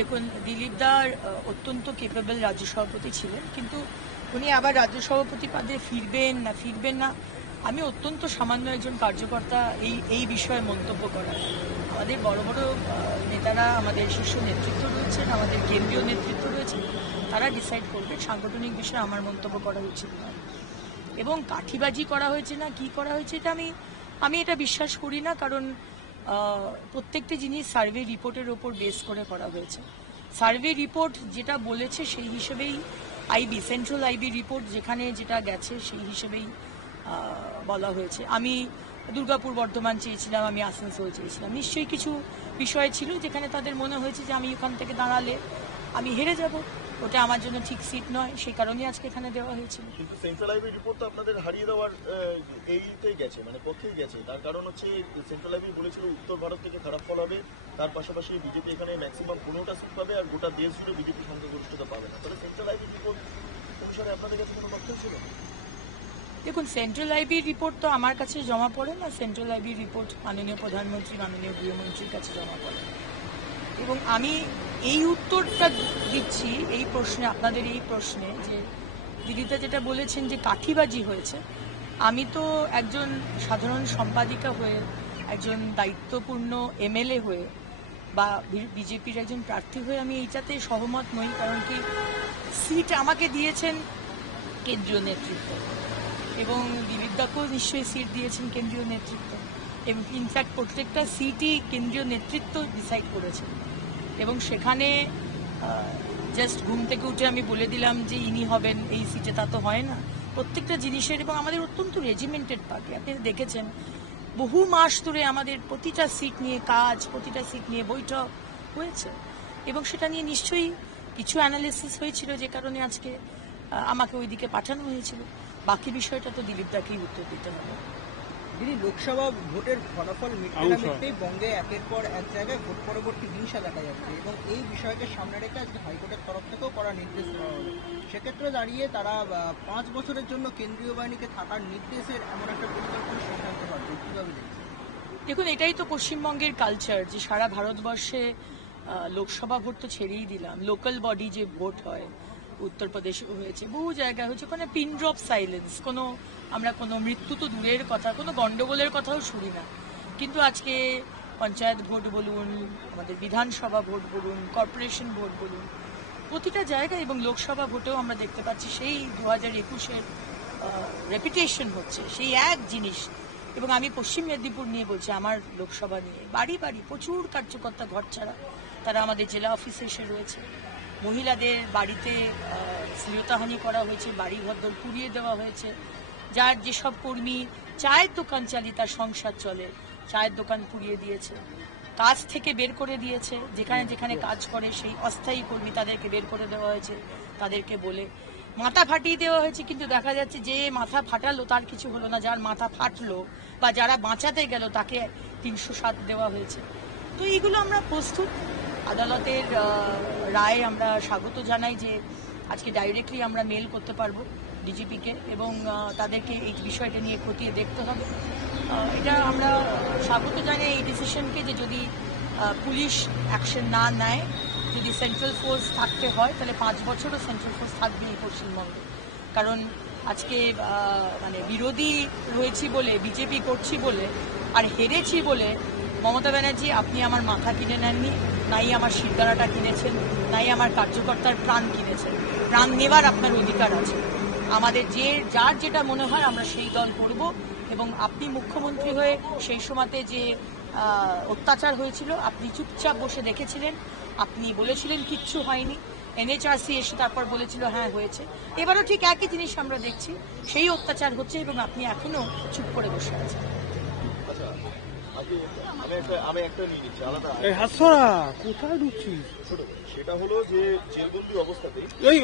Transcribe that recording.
দেখুন, দিলীপ দার অত্যন্ত কেপেবল রাজ্য সভাপতি ছিলেন, কিন্তু উনি আবার রাজ্য সভাপতি পদে ফিরবেন না আমি অত্যন্ত সামান্য একজন কার্যকর্তা এই বিষয়ে মন্তব্য করার। আমাদের বড় বড় নেতারা, আমাদের শীর্ষ নেতৃত্ব রয়েছেন, আমাদের কেন্দ্রীয় নেতৃত্ব রয়েছেন, তারা ডিসাইড করবে। সাংগঠনিক বিষয়ে আমার মন্তব্য করা উচিত নয়। এবং কাঠিবাজি করা হয়েছে না কি করা হয়েছে এটা আমি এটা বিশ্বাস করি না, কারণ প্রত্যেকটি জিনিস সার্ভে রিপোর্টের ওপর বেস করে করা হয়েছে। সার্ভে রিপোর্ট যেটা বলেছে সেই হিসেবেই সেন্ট্রাল আইবি রিপোর্ট যেখানে যেটা গেছে সেই হিসেবেই বলা হয়েছে। আমি দুর্গাপুর বর্ধমান চেয়েছিলাম, আমি আসানসোল চেয়েছিলাম। নিশ্চয়ই কিছু বিষয় ছিল যেখানে তাদের মনে হয়েছে যে আমি ওখান থেকে দাঁড়ালে আমি হেরে যাব, ওটা আমার জন্য ঠিক সিট নয়, সেই কারণেই আজকে এখানে দেওয়া হয়েছিল। কিন্তু সেন্ট্রাল আইবি রিপোর্ট তো আপনাদের হারিয়ে দেওয়ার এইতেই গেছে, মানে পক্ষেই গেছে। তার কারণ হচ্ছে সেন্ট্রাল আইবি বলেছিল উত্তর ভারত থেকে খারাপ ফল হবে, তার পাশাপাশি বিজেপি এখানে ম্যাক্সিমাম 15টা সিট পাবে আর গোটা দেশ জুড়ে বিজেপি সংখ্যাগরিষ্ঠতা পাবে না। তাহলে সেন্ট্রাল আইবি রিপোর্ট অনুসারে আপনাদের কাছে কোনো তথ্য ছিল? দেখুন, সেন্ট্রাল আইবি রিপোর্ট তো আমার কাছে জমা পড়ে না। সেন্ট্রাল আইবি রিপোর্ট মাননীয় প্রধানমন্ত্রী, মাননীয় গৃহমন্ত্রীর কাছে জমা পড়ে, এবং আমি এই উত্তরটা দিচ্ছি এই প্রশ্নে, আপনাদের এই প্রশ্নে, যে দিদিতা যেটা বলেছেন যে কাঠিবাজি হয়েছে। আমি তো একজন সাধারণ সম্পাদিকা হয়ে, একজন দায়িত্বপূর্ণ এমএলএ হয়ে বা বিজেপির একজন প্রার্থী হয়ে আমি এইটাতে সহমত নই। কারণ কি, সিট আমাকে দিয়েছেন কেন্দ্রীয় নেতৃত্ব, এবং দিলীপ দাকেও নিশ্চয়ই সিট দিয়েছেন কেন্দ্রীয় নেতৃত্ব, এবং ইনফ্যাক্ট প্রত্যেকটা সিটই কেন্দ্রীয় নেতৃত্ব ডিসাইড করেছেন। এবং সেখানে জাস্ট ঘুম থেকে উঠে আমি বলে দিলাম যে ইনি হবেন এই সিটে, তা তো হয় না। প্রত্যেকটা জিনিসের, এবং আমাদের অত্যন্ত রেজিমেন্টেড পার্টি, আপনি দেখেছেন বহু মাস ধরে আমাদের প্রতিটা সিট নিয়ে কাজ, প্রতিটা সিট নিয়ে বৈঠক হয়েছে, এবং সেটা নিয়ে নিশ্চয়ই কিছু অ্যানালিসিস হয়েছিল, যে কারণে আজকে আমাকে ওইদিকে পাঠানো হয়েছিল। বাকি বিষয়টা তো দিলীপ দাকেই উত্তর দিতে হবে। দিদি, লোকসভা ভোটের ফলাফল মিটতে না মিটতেই বঙ্গে একের পর এক জায়গায় ভোট পরবর্তী হিংসা দেখা যাচ্ছে, এবং এই বিষয়কে সামনে রেখে আজকে হাইকোর্টের তরফ থেকেও করা নির্দেশ দেওয়া হলো। সেক্ষেত্রে দাঁড়িয়ে তারা 5 বছরের জন্য কেন্দ্রীয় বাহিনীকে থাকার নির্দেশের এমন একটা পরিকল্পনা সিদ্ধান্ত পাচ্ছে, কীভাবে দেখছেন? দেখুন, এটাই তো পশ্চিমবঙ্গের কালচার, যে সারা ভারতবর্ষে লোকসভা ভোট তো ছেড়েই দিলাম, লোকাল বডি যে ভোট হয়, উত্তরপ্রদেশে হয়েছে, বহু জায়গায় হয়েছে, ওখানে পিন ড্রপ সাইলেন্স, আমরা কোনো মৃত্যু তো দূরের কথা, কোনো গন্ডগোলের কথাও শুনি না। কিন্তু আজকে পঞ্চায়েত ভোট বলুন, আমাদের বিধানসভা ভোট বলুন, কর্পোরেশন ভোট বলুন, প্রতিটা জায়গায়, এবং লোকসভা ভোটেও আমরা দেখতে পাচ্ছি সেই 2021-এর রেপিটেশন হচ্ছে, সেই এক জিনিস। এবং আমি পশ্চিম মেদিনীপুর নিয়ে বলছি, আমার লোকসভা নিয়ে বাড়ি বাড়ি প্রচুর কার্যকর্তা ঘর ছাড়া, তারা আমাদের জেলা অফিসে এসে রয়েছে। মহিলাদের বাড়িতে শ্লীলতাহানি করা হয়েছে, বাড়ি ঘরদোর পুড়িয়ে দেওয়া হয়েছে। যার যেসব কর্মী চায়ের দোকান চালিয়ে তার সংসার চলে, চায়ের দোকান পুড়িয়ে দিয়েছে, কাজ থেকে বের করে দিয়েছে, যেখানে যেখানে কাজ করে সেই অস্থায়ী কর্মী তাদেরকে বের করে দেওয়া হয়েছে, তাদেরকে বলে মাথা ফাটিয়ে দেওয়া হয়েছে। কিন্তু দেখা যাচ্ছে যে মাথা ফাটালো তার কিছু হলো না, যার মাথা ফাটলো বা যারা বাঁচাতে গেল তাকে 307 দেওয়া হয়েছে। তো এইগুলো আমরা প্রস্তুত, আদালতের রায় আমরা স্বাগত জানাই, যে আজকে ডাইরেক্টলি আমরা মেল করতে পারবো ডিজিপিকে, এবং তাদেরকে এই বিষয়টা নিয়ে খতিয়ে দেখতে হবে। এটা আমরা স্বাগত জানাই এই ডিসিশনকে, যে যদি পুলিশ অ্যাকশন না নেয়, যদি সেন্ট্রাল ফোর্স থাকতে হয়, তাহলে 5 বছরও সেন্ট্রাল ফোর্স থাকবে এই পশ্চিমবঙ্গে। কারণ আজকে মানে বিরোধী রয়েছি বলে, বিজেপি করছি বলে আর হেরেছি বলে, মমতা ব্যানার্জি আপনি আমার মাথা কিনে নেননি, নাই আমার শিরদাঁড়াটা কিনেছেন, নাই আমার কার্যকর্তার প্রাণ কিনেছেন। প্রাণ নেবার আপনার অধিকার আছে। আমাদের যার যেটা মনে হয় আমরা সেই দল করব, এবং আপনি মুখ্যমন্ত্রী হয়ে সেই সময়তে যে অত্যাচার হয়েছিল আপনি চুপচাপ বসে দেখেছিলেন, আপনি বলেছিলেন কিচ্ছু হয়নি, এনএচআরসি এসে তারপর বলেছিল হ্যাঁ হয়েছে। এবারও ঠিক একই জিনিস আমরা দেখছি, সেই অত্যাচার হচ্ছে, এবং আপনি এখনো চুপ করে বসে আছেন। আমি একটা নিয়ে নিচ্ছি আলাদা। কোথায় ঢুকছিস? সেটা হলো যে জেলবন্দি অবস্থাতেই এই